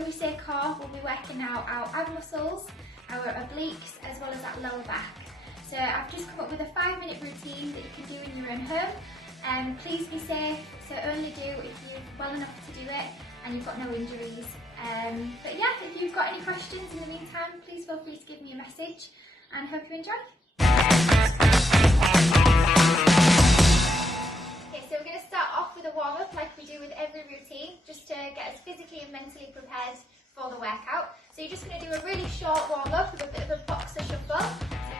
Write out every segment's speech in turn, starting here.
when we say core, we'll be working out our ab muscles, our obliques, as well as that lower back. So I've just come up with a 5-minute routine that you can do in your own home. Please be safe, so only do if you're well enough to do it and you've got no injuries. But yeah, if you've got any questions in the meantime, please feel free to give me a message, and hope you enjoy. Okay, so we're going to start off with a warm-up like we do with every routine, just to get us physically and mentally prepared for the workout. So you're just going to do a really short warm-up with a bit of a boxer shuffle. So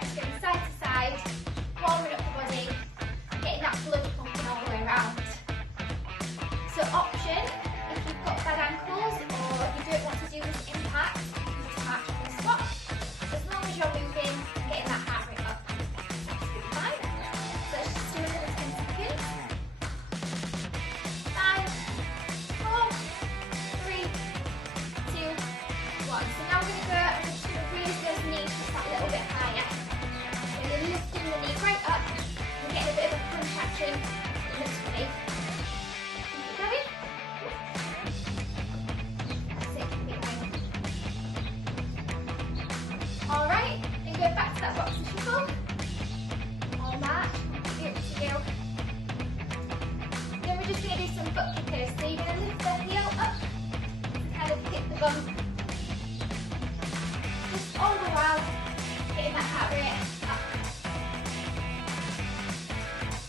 just going side to side, warming up the body, getting that blood pumping all the way around. So option, if you've got bad ankles or you don't want to do this impact, you can march on the squat. As long as you're moving, getting that heart rate up, that's absolutely fine. So let's just do another 10 seconds. 5, 4, 3, 2, 1. So now we're going to go, I'm just going to raise those knees just that little bit higher. So you're lifting the knee right up, and getting a bit of a crunch action in the tummy. Keep it going. That's it, keep it going. Alright, then go back to that boxing shuffle. All march, completely up to you. Then we're just going to do some butt kickers. So you're going to lift the heel up to kind of hit the bum. Just all the while getting that heart rate up.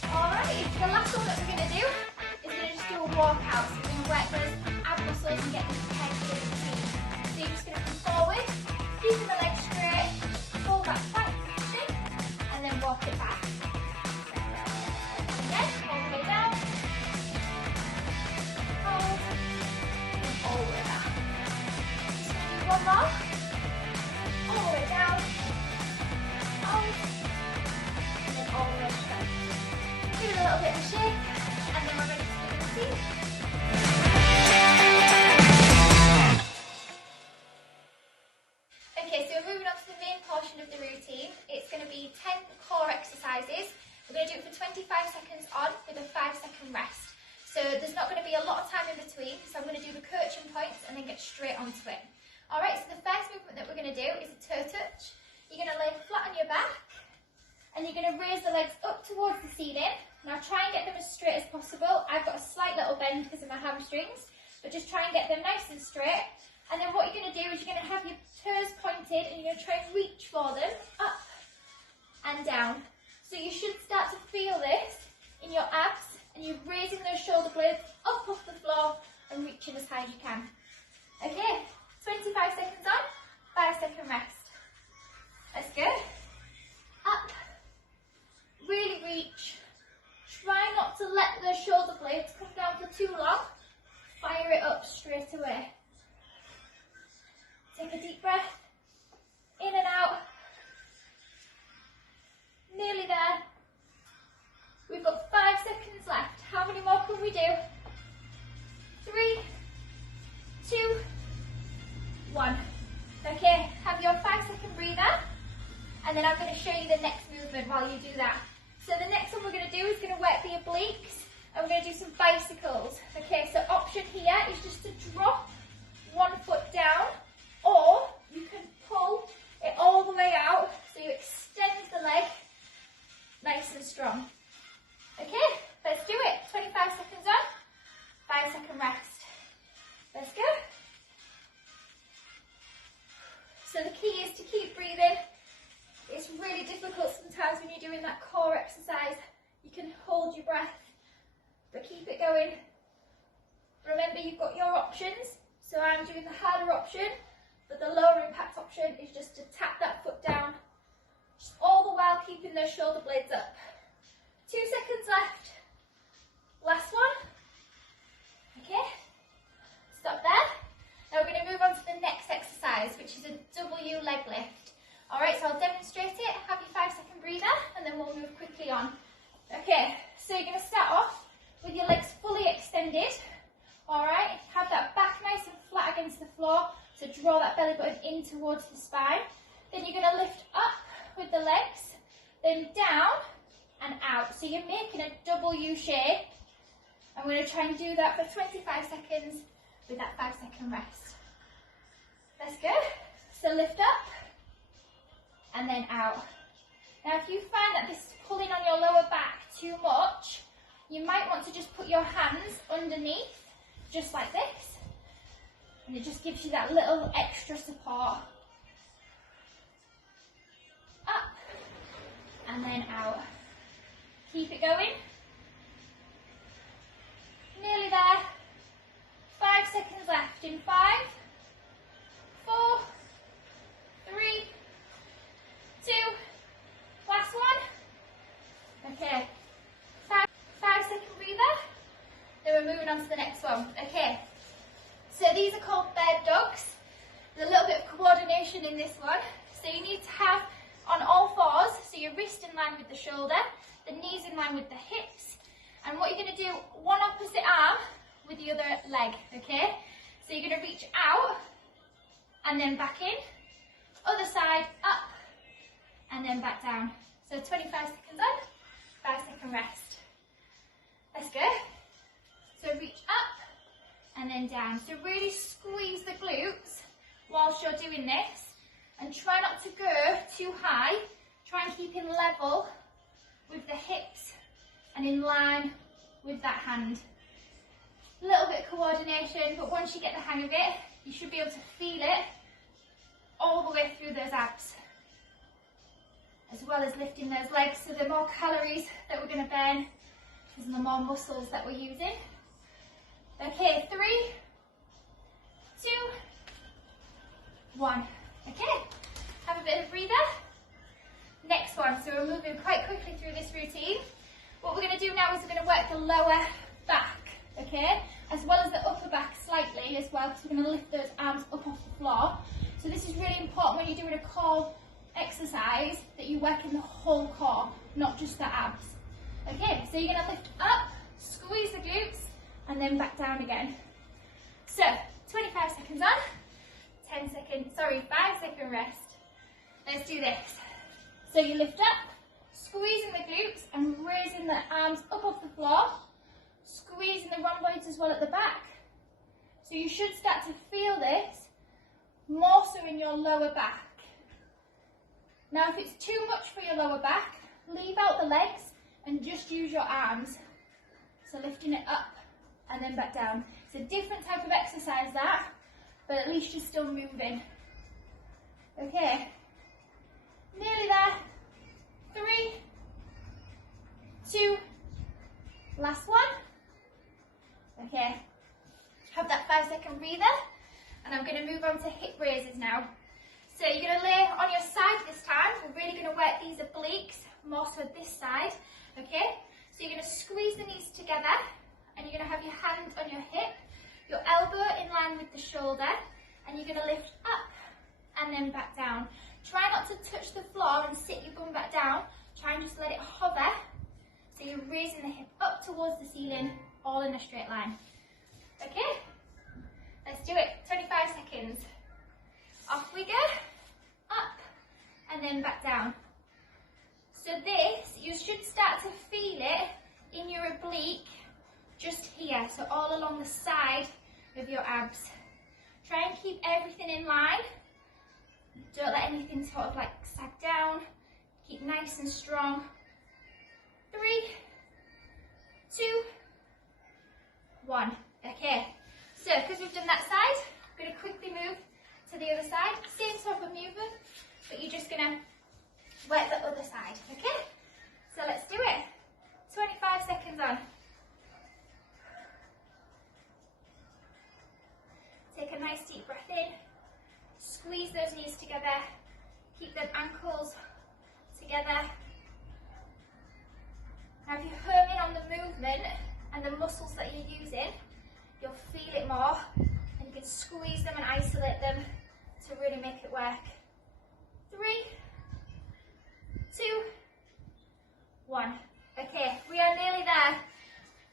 Alright, the last one that we're going to do is we're going to just do a walkout. So we're going to work those ab muscles and get them prepared for the routine. So you're just going to come forward, keeping the legs straight, hold that plank position, and then walk it back. Again, all the way down, hold, and all the way back. Just going to do one more. All the way down, hold, and then all the way back. Give it a little bit of a shake, and then we're ready to do the routine. Okay, so we're moving on to the main portion of the routine. It's going to be 10 core exercises. We're going to do it for 25 seconds on with a 5-second rest. So there's not going to be a lot of time in between, so I'm going to do the coaching points and then get straight onto it. Alright, so the first movement that we're going to do is a toe touch. You're going to lay flat on your back, and you're going to raise the legs up towards the ceiling. Now try and get them as straight as possible. I've got a slight little bend because of my hamstrings, but just try and get them nice and straight. And then what you're going to do is you're going to have your toes pointed, and you're going to try and reach for them up and down. So you should start to feel this in your abs, and you're raising those shoulder blades up off the floor and reaching as high as you can. Okay, 25 seconds on, 5-second rest. Let's go. Up. Really reach. Try not to let the shoulder blades come down for too long. Fire it up straight away. Take a deep breath. In and out. Nearly there. We've got 5 seconds left. How many more can we do? 3, 2, 1. Okay, have your 5-second breather. And then I'm going to show you the next movement while you do that. So the next one we're going to do is going to work the obliques, and we're going to do some bicycles. Okay, so option here is just to drop one foot down, or you can pull it all the way out, so you extend the leg nice and strong. Okay, let's do it. 25 seconds on, 5-second rest. Let's go. So the key is to keep breathing. It's really difficult sometimes when you're doing that core exercise. You can hold your breath, but keep it going. Remember, you've got your options. So I'm doing the harder option, but the lower impact option is just to tap that foot down, just all the while keeping those shoulder blades up. 2 seconds left. Last one. Okay, stop there. Now we're going to move on to the next exercise, which is a W leg lift. Alright, so I'll demonstrate it, have your 5-second breather, and then we'll move quickly on. Okay, so you're going to start off with your legs fully extended. Alright, have that back nice and flat against the floor, so draw that belly button in towards the spine. Then you're going to lift up with the legs, then down and out. So you're making a W shape. I'm going to try and do that for 25 seconds with that 5-second rest. That's good. So lift up and then out. Now if you find that this is pulling on your lower back too much, you might want to just put your hands underneath, just like this. And it just gives you that little extra support. Up and then out. Keep it going. Nearly there. 5 seconds left in 5, 4, 3, 2, last one. Okay, 5-second breather. Then we're moving on to the next one. Okay, so these are called bird dogs. There's a little bit of coordination in this one. So you need to have on all fours, so your wrist in line with the shoulder, the knees in line with the hips. And what you're going to do, one opposite arm with the other leg, okay? So you're going to reach out and then back in, other side, up, and then back down. So 25 seconds on, 5-second rest. Let's go. So reach up and then down. So really squeeze the glutes whilst you're doing this, and try not to go too high. Try and keep in level with the hips and in line with that hand. A little bit of coordination, but once you get the hang of it, you should be able to feel it all the way through those abs, as well as lifting those legs. So the more calories that we're going to burn, is the more muscles that we're using. Okay, 3, 2, 1. Okay, have a bit of breather. Next one, so we're moving quite quickly through this routine. What we're going to do now is we're going to work the lower back, okay, as well as the upper back slightly as well, because we're going to lift those arms up off the floor. So this is really important when you're doing a core exercise, that you work in the whole core, not just the abs. Okay, so you're going to lift up, squeeze the glutes, and then back down again. So 25 seconds on, 5-second rest. Let's do this. So you lift up, squeezing the glutes and raising the arms up off the floor, squeezing the rhomboids as well at the back. So you should start to feel this more so in your lower back. Now if it's too much for your lower back, leave out the legs and just use your arms. So lifting it up and then back down. It's a different type of exercise that, but at least you're still moving. Okay, nearly there. 3, 2, last one. Okay, have that 5-second breather, and I'm going to move on to hip raises now. So you're going to lay on your side this time. We're really going to work these obliques, more so this side, okay? So you're going to squeeze the knees together, and you're going to have your hand on your hip, your elbow in line with the shoulder, and you're going to lift up and then back down. Try not to touch the floor and sit your bum back down. Try and just let it hover, so you're raising the hip up towards the ceiling, all in a straight line. Okay, let's do it. 25 seconds. Off we go, up, and then back down. So this, you should start to feel it in your oblique, just here, so all along the side of your abs. Try and keep everything in line. Don't let anything sort of like sag down. Keep nice and strong. 3, 2, 1. Okay, so because we've done that side, I'm going to quickly move to the other side. Same sort of movement, but you're just going to work the other side, okay? So let's do it. 25 seconds on. Take a nice deep breath in. Squeeze those knees together. Keep them ankles together. Now if you home in on the movement and the muscles that you're using, you'll feel it more, and you can squeeze them and isolate them to really make it work. 3, 2, 1. Okay, we are nearly there.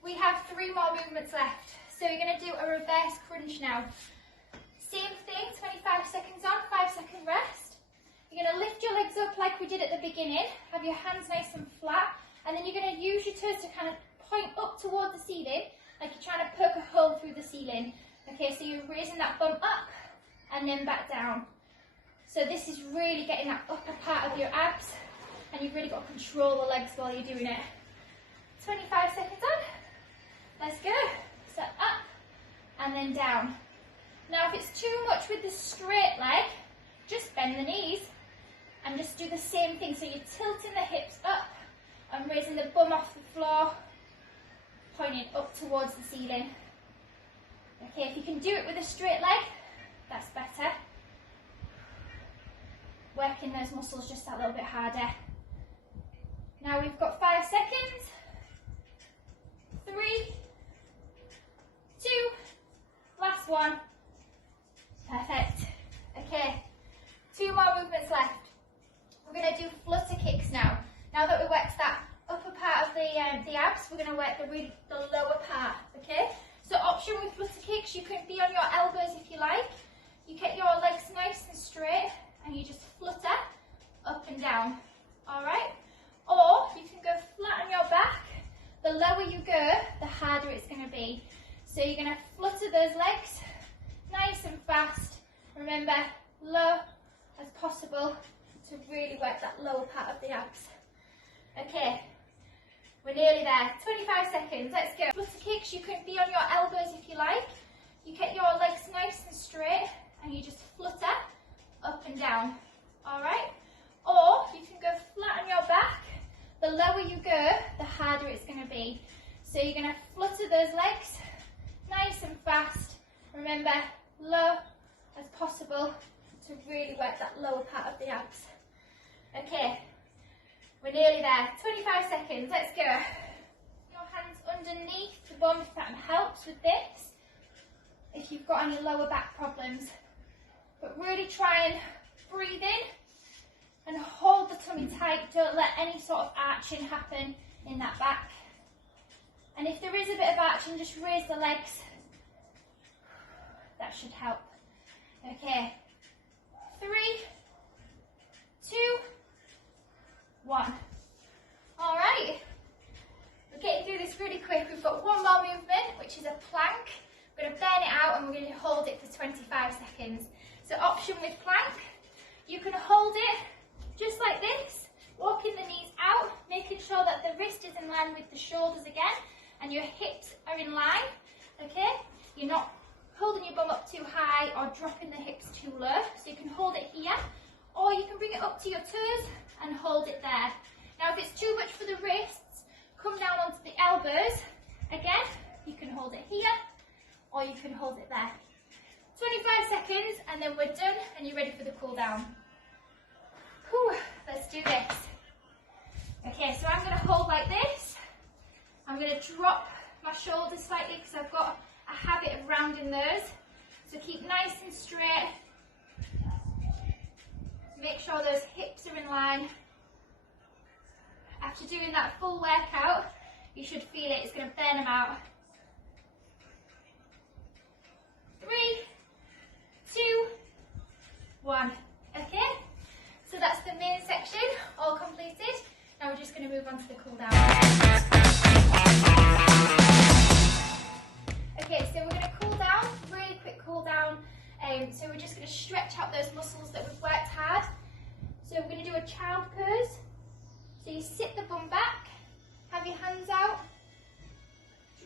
We have 3 more movements left. So you're going to do a reverse crunch now. Same thing, 25 seconds on, 5-second rest. You're going to lift your legs up like we did at the beginning. Have your hands nice and flat. And then you're going to use your toes to kind of point up towards the ceiling, like you're trying to poke a hole through the ceiling. Okay, so you're raising that bum up and then back down. So this is really getting that upper part of your abs, and you've really got to control the legs while you're doing it. 25 seconds on. Let's go. So up and then down. Now if it's too much with the straight leg, just bend the knees and just do the same thing. So you're tilting the hips up and raising the bum off the floor, pointing up towards the ceiling. Okay, if you can do it with a straight leg, that's better. Working those muscles just that little bit harder. Now we've got 5 seconds. 3, 2, last one. Perfect. Okay, 2 more movements left. We're going to do flutter kicks now. Now that we worked that upper part of the abs, we're going to work the lower part, okay? So option with flutter kicks, you can be on your elbows if you like. You get your legs nice and straight and you just flutter up and down, all right? Or you can go flat on your back. The lower you go, the harder it's going to be. So you're going to flutter those legs nice and fast. Remember, low as possible to really work that lower part of the abs. Okay, we're nearly there. 25 seconds, let's go. Flutter kicks, you can be on your elbows if you like. You get your legs nice and straight and you just flutter up and down, all right? Or you can go flat on your back. The lower you go, the harder it's going to be. So you're going to flutter those legs nice and fast. Remember, low as possible to really work that lower part of the abs. Okay, we're nearly there. 25 seconds, let's go. Your hands underneath the bum if that helps with this, if you've got any lower back problems. But really try and breathe in and hold the tummy tight. Don't let any sort of arching happen in that back. And if there is a bit of arching, just raise the legs. That should help. Okay, 3, 2, 1. All right, we're getting through this really quick. We've got one more movement, which is a plank. We're going to burn it out and we're going to hold it for 25 seconds. So option with plank, you can hold it just like this, walking the knees out, making sure that the wrist is in line with the shoulders again, and your hips are in line, okay? You're not holding your bum up too high or dropping the hips too low, so you can hold it here, or you can bring it up to your toes and hold it there. Now if it's too much for the wrists, come down onto the elbows. Again, you can hold it here, or you can hold it there. 25 seconds, and then we're done, and you're ready for the cool down. Whew, let's do this. Okay, so I'm going to hold like this. I'm going to drop my shoulders slightly because I've got a habit of rounding those. So keep nice and straight. Make sure those hips are in line. After doing that full workout, you should feel it. It's going to burn them out. 3, 2, 1. Okay? So that's the main section, all completed. Now we're just going to move on to the cool down. Okay, so we're going to cool down, really quick cool down. So we're just going to stretch out those muscles that we've worked hard. So we're going to do a child pose. So you sit the bum back, have your hands out,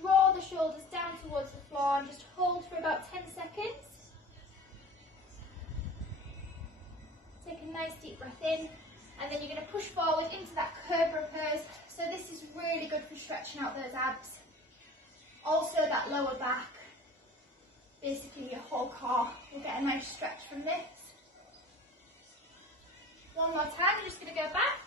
draw the shoulders down towards the floor and just hold for about 10 seconds. Take a nice deep breath in, and then you're going to push forward into that cobra pose. So this is really good for stretching out those abs. Also that lower back, basically your whole core will get a nice stretch from this. One more time, you're just going to go back.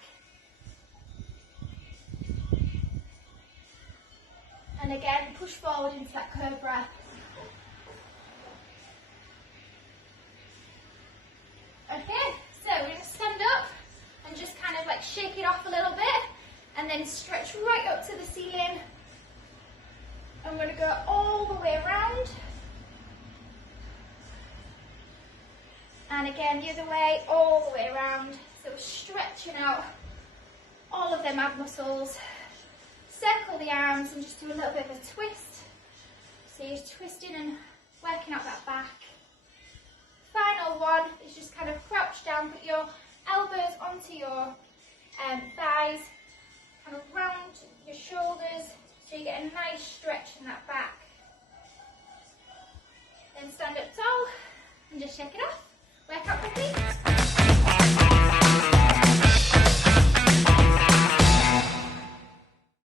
And again, push forward into that cobra. Okay, so we're going to stand up and just kind of like shake it off a little bit and then stretch right up to the ceiling. I'm going to go all the way around. And again, the other way, all the way around. So we're stretching out all of them ab muscles. Circle the arms and just do a little bit of a twist. So you're twisting and working out that back. 5, down, put your elbows onto your thighs, kind of round your shoulders, so you get a nice stretch in that back. Then stand up tall and just shake it off. Workout complete.